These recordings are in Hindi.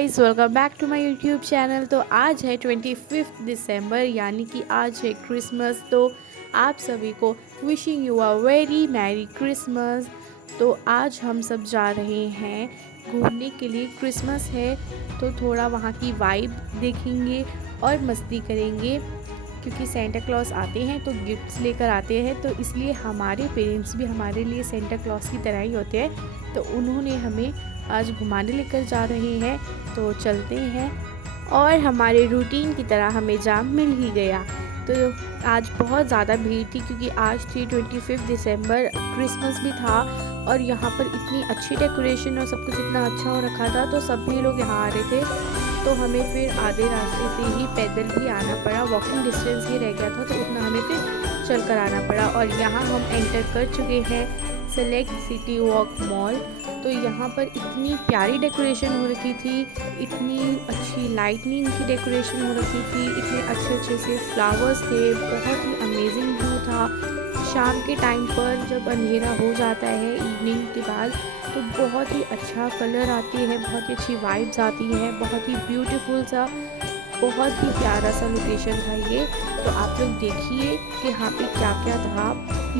Guys, welcome back to my YouTube channel. तो आज है 25 दिसंबर, यानी कि आज है क्रिसमस। तो आप सभी को wishing you a very merry Christmas. तो आज हम सब जा रहे हैं घूमने के लिए। क्रिसमस है तो थोड़ा वहाँ की वाइब देखेंगे और मस्ती करेंगे, क्योंकि सेंटा क्लॉज आते हैं तो गिफ्ट्स लेकर आते हैं। तो इसलिए हमारे पेरेंट्स भी हमारे लिए सेंटा क्लॉज की तरह ही होते हैं। तो उन्होंने हमें आज घुमाने लेकर जा रहे हैं, तो चलते हैं। और हमारे रूटीन की तरह हमें जाम मिल ही गया। तो आज बहुत ज़्यादा भीड़ थी, क्योंकि आज थी 25 दिसंबर, क्रिसमस भी था। और यहाँ पर इतनी अच्छी डेकोरेशन और सब कुछ इतना अच्छा हो रखा था, तो सभी लोग यहाँ आ रहे थे। तो हमें फिर आधे रास्ते से ही पैदल ही आना पड़ा, वॉकिंग डिस्टेंस ही रह गया था, तो उतना हमें फिर चल कर आना पड़ा। और यहाँ हम एंटर कर चुके हैं सेलेक्ट सिटी वॉक मॉल। तो यहाँ पर इतनी प्यारी डेकोरेशन हो रखी थी, इतनी अच्छी लाइटनिंग की डेकोरेशन हो रखी थी, इतने अच्छे अच्छे से फ्लावर्स थे, बहुत ही अमेजिंग व्यू था। शाम के टाइम पर जब अंधेरा हो जाता है इवनिंग के बाद, तो बहुत ही अच्छा कलर आती है, बहुत ही अच्छी वाइब्स आती है, बहुत ही ब्यूटीफुल सा, बहुत ही प्यारा सा लोकेशन था ये। तो आप लोग देखिए कि यहाँ पे क्या क्या था।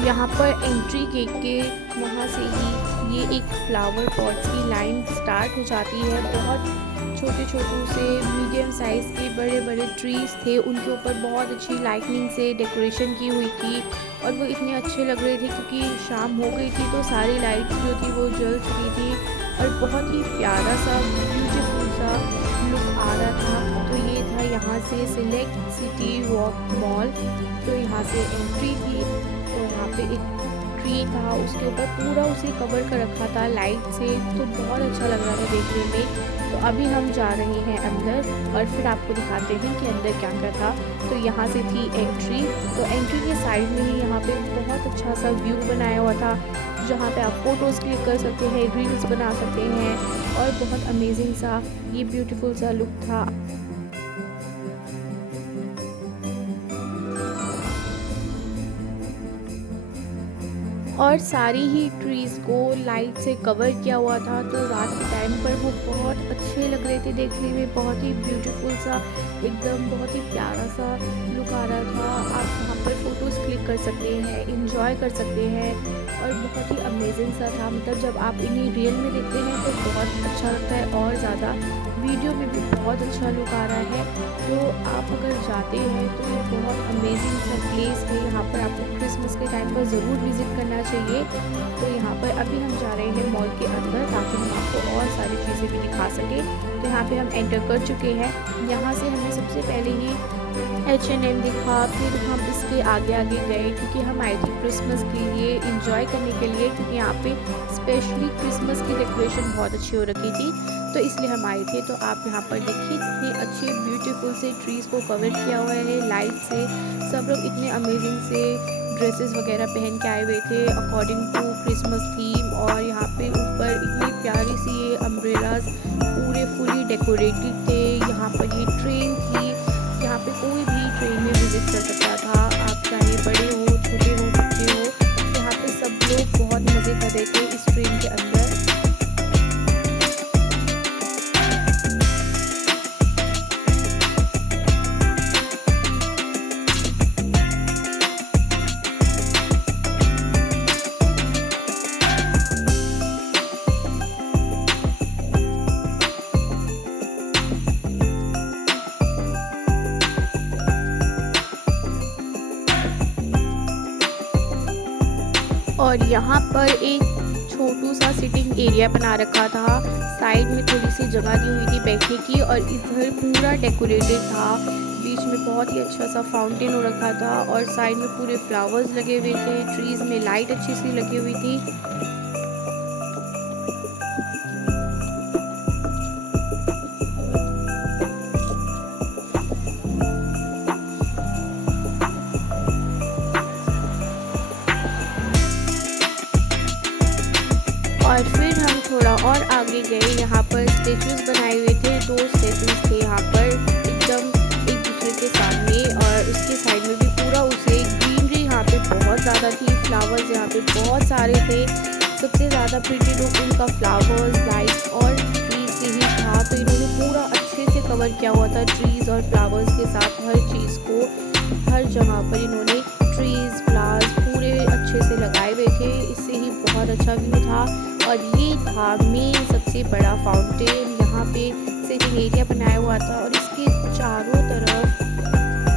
यहाँ पर एंट्री गेट के वहाँ से ही ये एक फ्लावर पॉट्स की लाइन स्टार्ट हो जाती है। बहुत छोटे छोटे से मीडियम साइज़ के बड़े बड़े ट्रीज़ थे, उनके ऊपर बहुत अच्छी लाइटनिंग से डेकोरेशन की हुई थी। और वो इतने अच्छे लग रहे थे, क्योंकि शाम हो गई थी तो सारी लाइट्स जो थी वो जल चुकी थी। और बहुत ही प्यारा सा ब्यूटीफुल सा लुक आ रहा था। तो ये था यहाँ से सिलेक्ट सिटी वॉक मॉल। तो यहाँ से एंट्री थी, तो यहाँ पे एक ट्री था, उसके ऊपर पूरा उसे कवर कर रखा था लाइट से। तो बहुत अच्छा लग रहा था देखने में। तो अभी हम जा रहे हैं अंदर और फिर आपको दिखाते हैं कि अंदर क्या क्या था। तो यहाँ से थी एंट्री, तो एंट्री के साइड में ही यहाँ पे बहुत अच्छा सा व्यू बनाया हुआ था, जहाँ पे आप फ़ोटोज़ क्लिक कर सकते हैं, रील्स बना सकते हैं। और बहुत अमेजिंग सा ये ब्यूटीफुल सा लुक था। और सारी ही ट्रीज़ को लाइट से कवर किया हुआ था, तो रात के टाइम पर वो बहुत अच्छे लग रहे थे देखने में, बहुत ही ब्यूटीफुल सा, एकदम बहुत ही प्यारा सा लुक आ रहा था। आप वहाँ पर फ़ोटोज़ क्लिक कर सकते हैं, इंजॉय कर सकते हैं। और बहुत ही अमेजिंग सा था, मतलब जब आप इन्हें रियल में देखते हैं तो बहुत अच्छा लगता है, और ज़्यादा वीडियो में भी बहुत अच्छा लुक आ रहा है। तो आप अगर जाते हैं तो ये बहुत अमेजिंग सा प्लेस है, यहाँ पर आपको क्रिसमस के टाइम पर ज़रूर विज़िट करना चाहिए। तो यहाँ पर अभी हम जा रहे हैं मॉल के अंदर, ताकि हम आपको और सारी चीज़ें भी दिखा सकें। तो यहाँ पे हम एंटर कर चुके हैं। यहाँ से हमें सबसे पहले ही H&M दिखा, फिर हम इसके आगे आगे गए, क्योंकि हम आए थे क्रिसमस के लिए, इंजॉय करने के लिए, क्योंकि यहाँ पे स्पेशली क्रिसमस की डेकोरेशन बहुत अच्छी हो रखी थी, तो इसलिए हम आए थे। तो आप यहाँ पर देखिए कितने अच्छे ब्यूटीफुल से ट्रीज़ को कवर किया हुआ है लाइट से। सब लोग इतने अमेजिंग से ड्रेसेस वगैरह पहन के आए हुए थे अकॉर्डिंग टू क्रिसमस थीम। और यहाँ पे ऊपर इतनी प्यारी सी ये अम्ब्रेलाज पूरे फुली डेकोरेटेड थे। यहाँ पर ये ट्रेन थी, यहाँ पे कोई भी ट्रेन में विज़िट कर सकता था, आप चाहे बड़े हो, छोटे हो, बच्चे हो। यहाँ पे सब लोग बहुत मज़े कर रहे थे इस ट्रेन के अंदर। और यहाँ पर एक छोटू सा सिटिंग एरिया बना रखा था, साइड में थोड़ी सी जगह दी हुई थी बैठने की, और इधर पूरा डेकोरेटेड था। बीच में बहुत ही अच्छा सा फाउंटेन हो रखा था, और साइड में पूरे फ्लावर्स लगे हुए थे, ट्रीज़ में लाइट अच्छी सी लगी हुई थी। और फिर हम थोड़ा और आगे गए, यहाँ पर स्टेचूज़ बनाए हुए थे, 2 स्टेचूज़ थे यहाँ पर एकदम एक दूसरे के सामने। और उसके साइड में भी पूरा उसे ग्रीनरी यहाँ पे बहुत ज़्यादा थी, फ्लावर्स यहाँ पे बहुत सारे थे। सबसे ज़्यादा प्रिटी लुक उनका फ्लावर्स, लाइट्स और ट्री से ही था। था, तो इन्होंने पूरा अच्छे से कवर किया हुआ था ट्रीज़ और फ्लावर्स के साथ। हर चीज़ को हर जगह पर इन्होंने ट्रीज़ फ्लावर्स पूरे अच्छे से लगाए हुए थे, इससे ही बहुत अच्छा व्यू था। और ये था मेन सबसे बड़ा फाउंटेन, यहाँ पे सिटिंग एरिया बनाया हुआ था और इसके चारों तरफ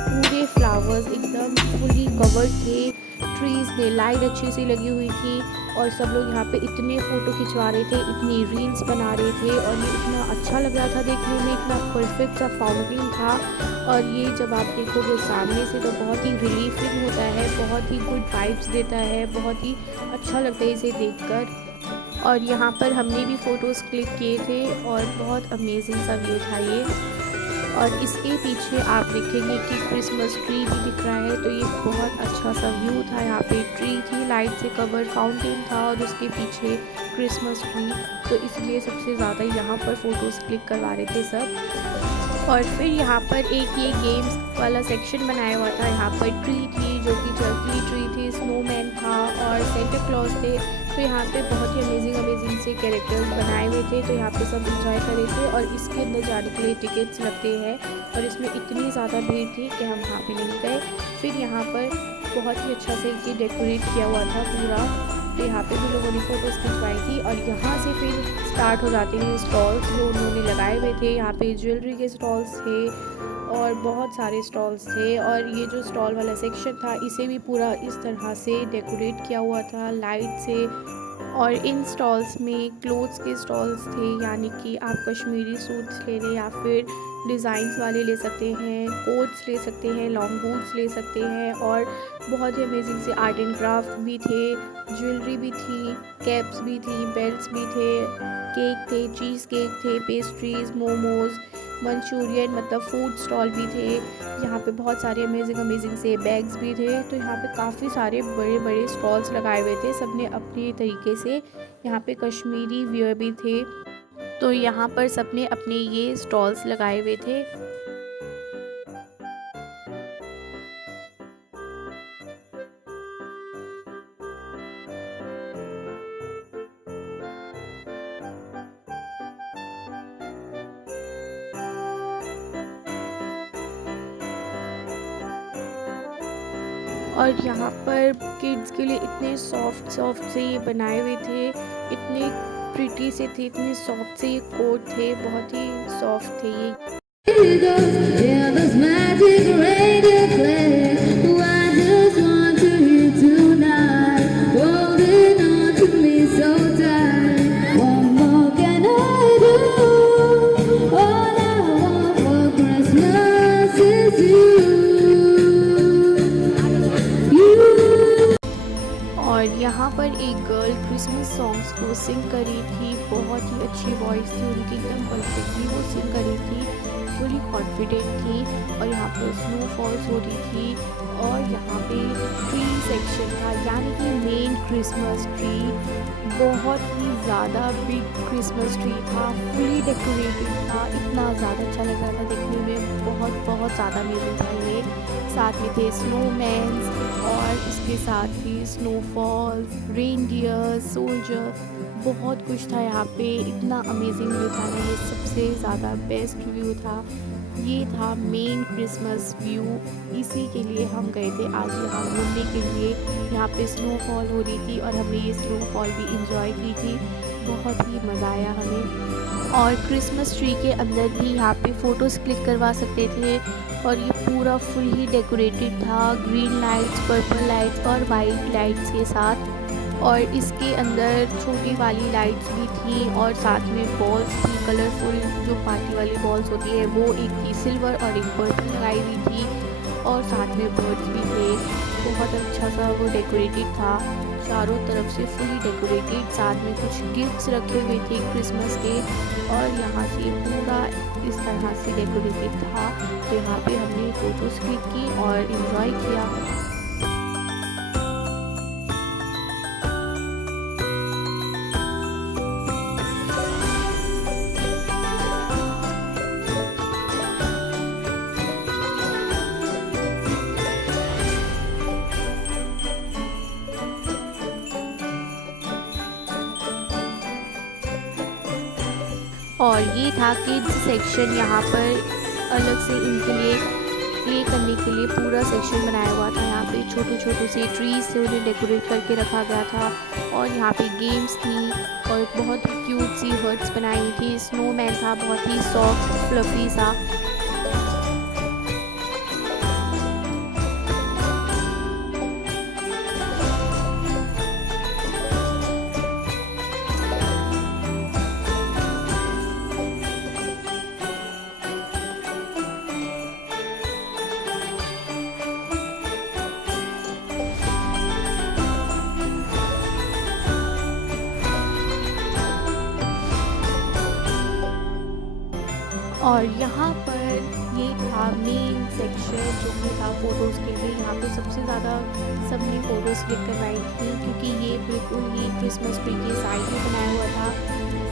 पूरे फ्लावर्स एकदम फुली कवर्ड थे। ट्रीज़ में लाइट अच्छी सी लगी हुई थी और सब लोग यहाँ पे इतने फ़ोटो खिंचवा रहे थे, इतनी रील्स बना रहे थे और ये इतना अच्छा लग रहा था देखने में, इतना परफेक्ट सा फाउंटेन था। और ये जब आप देखोगे सामने से तो बहुत ही रिलीफिंग होता है, बहुत ही गुड वाइब्स देता है, बहुत ही अच्छा लगता है इसे देखकर। और यहाँ पर हमने भी फ़ोटोज़ क्लिक किए थे और बहुत अमेजिंग सा व्यू था ये। और इसके पीछे आप देखेंगे कि क्रिसमस ट्री भी दिख रहा है, तो ये बहुत अच्छा सा व्यू था। यहाँ पे ट्री थी, लाइट से कवर्ड फाउंटेन था और उसके पीछे क्रिसमस ट्री, तो इसलिए सबसे ज़्यादा यहाँ पर फ़ोटोज़ क्लिक करवा रहे थे सब। और फिर यहाँ पर एक ये गेम्स वाला सेक्शन बनाया हुआ था। यहाँ पर ट्री थी जो कि चलती ट्री थी, स्नोमैन था और सेंटा क्लॉज थे। तो यहाँ पे बहुत ही अमेजिंग से कैरेक्टर्स बनाए हुए थे, तो यहाँ पे सब इंजॉय कर रहे थे। और इसके अंदर जाने के लिए टिकट्स लगते हैं और इसमें इतनी ज़्यादा भीड़ थी कि हम वहाँ पे नहीं गए। फिर यहाँ पर बहुत ही अच्छा से ये डेकोरेट किया हुआ था पूरा, तो यहाँ पे भी लोगों ने फ़ोटोज़ खिंचवाई थी। और यहाँ से फिर स्टार्ट हो जाते हैं स्टॉल्स जो उन्होंने लगाए हुए थे। यहाँ पे ज्वेलरी के स्टॉल्स थे और बहुत सारे स्टॉल्स थे। और ये जो स्टॉल वाला सेक्शन था इसे भी पूरा इस तरह से डेकोरेट किया हुआ था लाइट से। और इन स्टॉल्स में क्लोथ्स के स्टॉल्स थे, यानी कि आप कश्मीरी सूट्स ले लें या फिर डिज़ाइंस वाले ले सकते हैं, कोट्स ले सकते हैं, लॉन्ग बूट्स ले सकते हैं। और बहुत ही अमेजिंग से आर्ट एंड क्राफ्ट भी थे, ज्वेलरी भी थी, कैप्स भी थी, बेल्ट्स भी थे, केक थे, चीज़ केक थे, पेस्ट्रीज़, मोमोज़, मंचूरियन मतलब फूड स्टॉल भी थे। यहाँ पे बहुत सारे अमेजिंग से बैग्स भी थे। तो यहाँ पे काफ़ी सारे बड़े बड़े स्टॉल्स लगाए हुए थे, सबने अपने तरीके से। यहाँ पे कश्मीरी वियर भी थे, तो यहाँ पर सबने अपने ये स्टॉल्स लगाए हुए थे। और यहाँ पर किड्स के लिए इतने सॉफ्ट से ये बनाए हुए थे, इतने प्रिटी से थे, इतने सॉफ्ट से ये कोट थे, बहुत ही सॉफ्ट थे ये। और यहाँ पर एक गर्ल क्रिसमस सॉन्ग्स को सिंग कर रही थी, बहुत ही अच्छी वॉइस थी उनकी, एकदम परफेक्टली वो सिंग कर रही थी, फुली कॉन्फिडेंट थी। और यहाँ पर स्नोफॉल्स हो रही थी और यहाँ पे ट्री सेक्शन था, यानी कि मेन क्रिसमस ट्री, बहुत ही ज़्यादा बिग क्रिसमस ट्री था, फुली डेकोरेटेड था, इतना ज़्यादा अच्छा लग रहा था देखने में, बहुत ज़्यादा अमेजिंग था ये। साथ में थे स्नोमैन्स और इसके साथ ही स्नोफॉल्स, रेनडियर, सोल्जर, बहुत कुछ था यहाँ पे, इतना अमेजिंग व्यू था ना, ये सबसे ज़्यादा बेस्ट व्यू था। ये था मेन क्रिसमस व्यू, इसी के लिए हम गए थे आज यहाँ घूमने के लिए। यहाँ पे स्नोफॉल हो रही थी और हमने ये स्नोफॉल भी इंजॉय की थी, बहुत ही मज़ा आया हमें। और क्रिसमस ट्री के अंदर भी यहाँ पे फ़ोटोज़ क्लिक करवा सकते थे और ये पूरा फुल ही डेकोरेटेड था, ग्रीन लाइट्स, पर्पल लाइट्स और वाइट लाइट्स के साथ। और इसके अंदर छोटी वाली लाइट्स भी थी और साथ में बॉल्स भी, कलरफुल जो पार्टी वाली बॉल्स होती है वो, एक थी सिल्वर और एक पर्पल लगाई हुई थी। और साथ में बर्ड्स भी थे, बहुत अच्छा सा वो डेकोरेटेड था, चारों तरफ से फुली डेकोरेटेड। साथ में कुछ गिफ्ट्स रखे हुए थे क्रिसमस के और यहाँ से पूरा इस तरह से डेकोरेटेड था। तो यहाँ पे हमने फ़ोटोज़ क्लिक की और इन्जॉय किया। और ये था किड्स सेक्शन। यहाँ पर अलग से इनके लिए प्ले करने के लिए पूरा सेक्शन बनाया हुआ था। यहाँ पे छोटे छोटे से ट्रीज थे, उन्हें डेकोरेट करके रखा गया था। और यहाँ पे गेम्स थी और बहुत ही क्यूट सी हर्ट्स बनाई हुई थी। स्नोमैन था, बहुत ही सॉफ्ट फ्लफी सा। और यहाँ पर ये था मेन सेक्शन जो कि था फ़ोटोज़ के लिए। यहाँ पे सबसे ज़्यादा सबने फ़ोटोज़ क्लिक करवाई थी क्योंकि ये बिल्कुल ही क्रिसमस ट्री के साइड में बनाया हुआ था।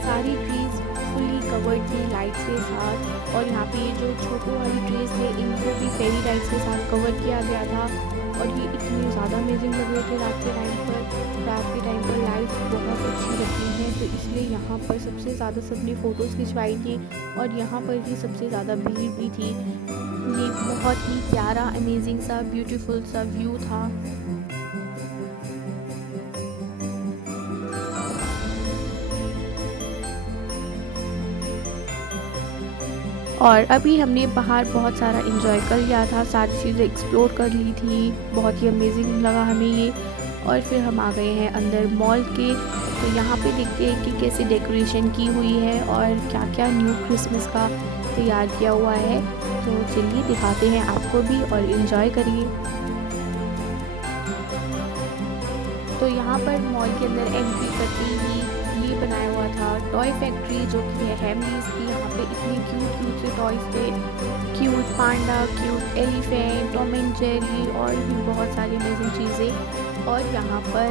सारी ट्रीज़ फुली कवर्ड थी लाइट्स के साथ। और यहाँ पे ये जो छोटे वाली ट्रीज़ थे इनको भी फेरी लाइट्स के साथ कवर किया गया था। और ये इतने ज़्यादा अमेजिंग लग रहे थे रात के टाइम पर। रात के टाइम पर लाइट बहुत अच्छी लगती हैं, तो इसलिए यहाँ पर सबसे ज़्यादा सबने फ़ोटोज़ खिंचवाई थी। और यहाँ पर ही सबसे ज़्यादा भीड़ भी थी। ये बहुत ही प्यारा अमेजिंग सा ब्यूटीफुल सा व्यू था। और अभी हमने बाहर बहुत सारा इंजॉय कर लिया था, सारी चीज़ें एक्सप्लोर कर ली थी। बहुत ही अमेजिंग लगा हमें ये। और फिर हम आ गए हैं अंदर मॉल के। तो यहाँ पे देखते हैं कि कैसे डेकोरेशन की हुई है और क्या क्या न्यू क्रिसमस का तैयार किया हुआ है। तो चलिए दिखाते हैं आपको भी और इन्जॉय करिए। तो यहाँ पर मॉल के अंदर एंट्री करते ही ये बनाया हुआ था टॉय फैक्ट्री जो कि है हैमलीज की। यहाँ पे इतने क्यूट क्यूट से टॉयज थे, cute panda, cute elephant, Tom and Jerry और भी बहुत सारी अमेजिंग चीज़ें। और यहाँ पर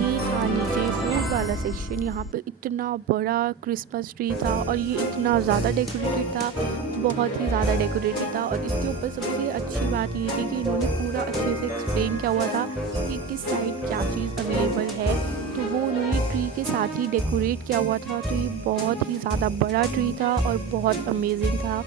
ये था नीचे फूड वाला सेक्शन। यहाँ पे इतना बड़ा क्रिसमस ट्री था और ये इतना ज़्यादा डेकोरेटेड था, बहुत ही ज़्यादा डेकोरेटेड था। और इसके ऊपर सबसे अच्छी बात ये थी कि इन्होंने पूरा अच्छे से एक्सप्लेन किया हुआ था कि किस साइड क्या चीज़ अवेलेबल है। तो वो उन्होंने ट्री के साथ ही डेकोरेट किया हुआ था। तो ये बहुत ही ज़्यादा बड़ा ट्री था और बहुत अमेजिंग था।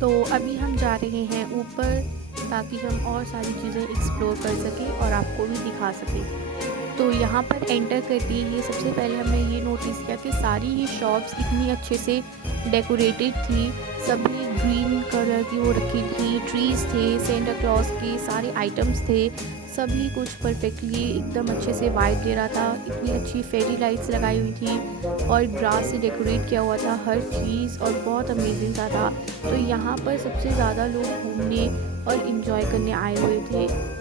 तो अभी हम जा रहे हैं ऊपर ताकि हम और सारी चीज़ें एक्सप्लोर कर सकें और आपको भी दिखा सकें। तो यहाँ पर एंटर करते ही सबसे पहले हमने ये नोटिस किया कि सारी ये शॉप्स इतनी अच्छे से डेकोरेटेड थी। सभी ग्रीन कलर की वो रखी थी, ट्रीज़ थे, सेंटा क्लॉज के सारे आइटम्स थे, सभी कुछ परफेक्टली एकदम अच्छे से वाइब दे रहा था। इतनी अच्छी फेरी लाइट्स लगाई हुई थी और ग्रास से डेकोरेट किया हुआ था हर चीज़ और बहुत अमेजिंग सा था। तो यहाँ पर सबसे ज़्यादा लोग घूमने और इन्जॉय करने आए हुए थे।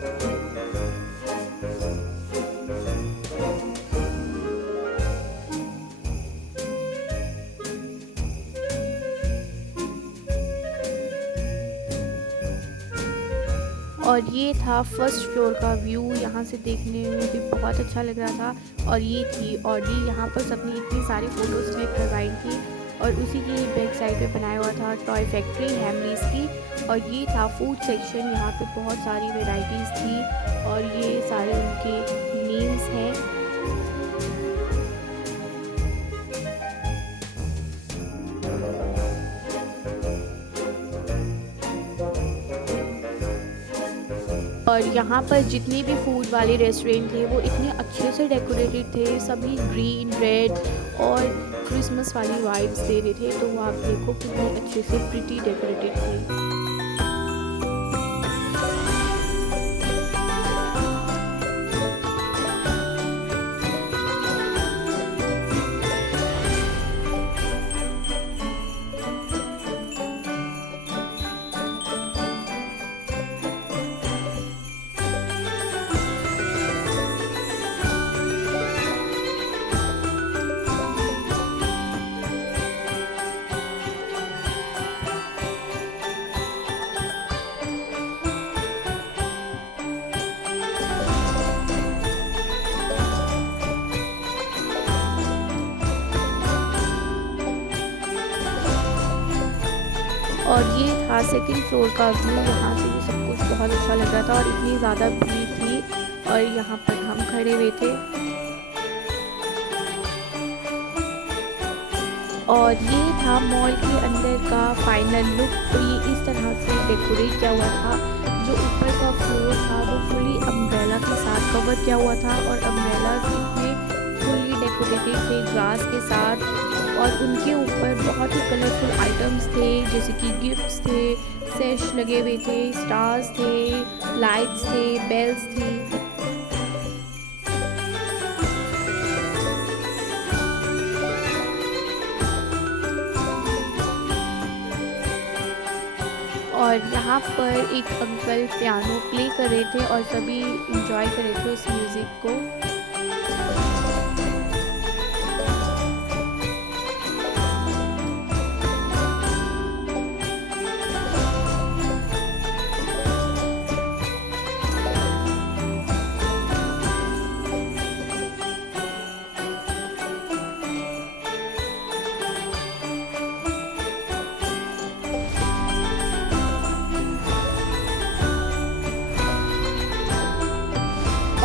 और ये था फर्स्ट फ्लोर का व्यू। यहाँ से देखने में भी बहुत अच्छा लग रहा था। और ये थी ऑडी। यहाँ पर सबने इतनी सारी फ़ोटोज़ क्लिक करवाई थी। और उसी की बैक साइड पे बनाया हुआ था टॉय फैक्ट्री हैमलीज की। और ये था फूड सेक्शन। यहाँ पे बहुत सारी वेराइटीज़ थी और ये सारे उनके नेम्स हैं। और यहाँ पर जितने भी फूड वाले रेस्टोरेंट थे वो इतने अच्छे से डेकोरेटेड थे, सभी ग्रीन, रेड और क्रिसमस वाली वाइब्स दे रहे थे। तो वो आप देखो कितने अच्छे से प्रिटी डेकोरेटेड थे। और ये था सेकंड फ्लोर का व्यू। यहाँ से भी सब कुछ बहुत अच्छा लग रहा था और इतनी ज़्यादा भीड़ थी और यहाँ पर हम खड़े हुए थे। और ये था मॉल के अंदर का फाइनल लुक। तो ये इस तरह से डेकोरेट किया हुआ था। जो ऊपर का फ्लोर था वो फुली अम्ब्रेला के साथ कवर किया हुआ था और अम्ब्रेलाज में फुली डेकोरेटेड थे ग्रास के साथ। और उनके ऊपर बहुत ही कलरफुल आइटम्स थे, जैसे कि गिफ्ट्स थे, सेश लगे हुए थे, स्टार्स थे, लाइट्स थे, बेल्स थी। और यहाँ पर एक अंकल पियानो प्ले कर रहे थे और सभी इंजॉय कर रहे थे उस म्यूज़िक को।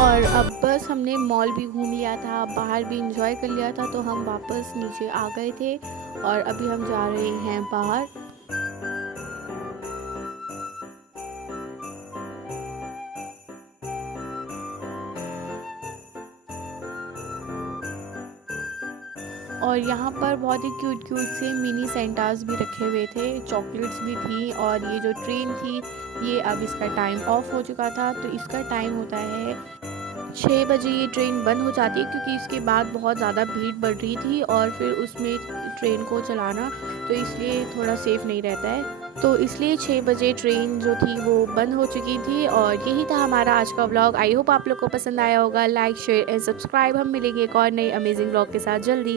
और अब बस हमने मॉल भी घूम लिया था, बाहर भी इंजॉय कर लिया था, तो हम वापस नीचे आ गए थे और अभी हम जा रहे हैं बाहर। और यहाँ पर बहुत ही क्यूट क्यूट से मिनी सेंटास भी रखे हुए थे, चॉकलेट्स भी थी। और ये जो ट्रेन थी ये अब इसका टाइम ऑफ हो चुका था, तो इसका टाइम होता है 6 बजे। ये ट्रेन बंद हो जाती है क्योंकि इसके बाद बहुत ज़्यादा भीड़ बढ़ रही थी और फिर उसमें ट्रेन को चलाना तो इसलिए थोड़ा सेफ़ नहीं रहता है। तो इसलिए 6 बजे ट्रेन जो थी वो बंद हो चुकी थी। और यही था हमारा आज का व्लॉग। आई होप आप लोग को पसंद आया होगा। Like, share and subscribe. हम मिलेंगे एक और नए अमेजिंग व्लॉग के साथ जल्दी।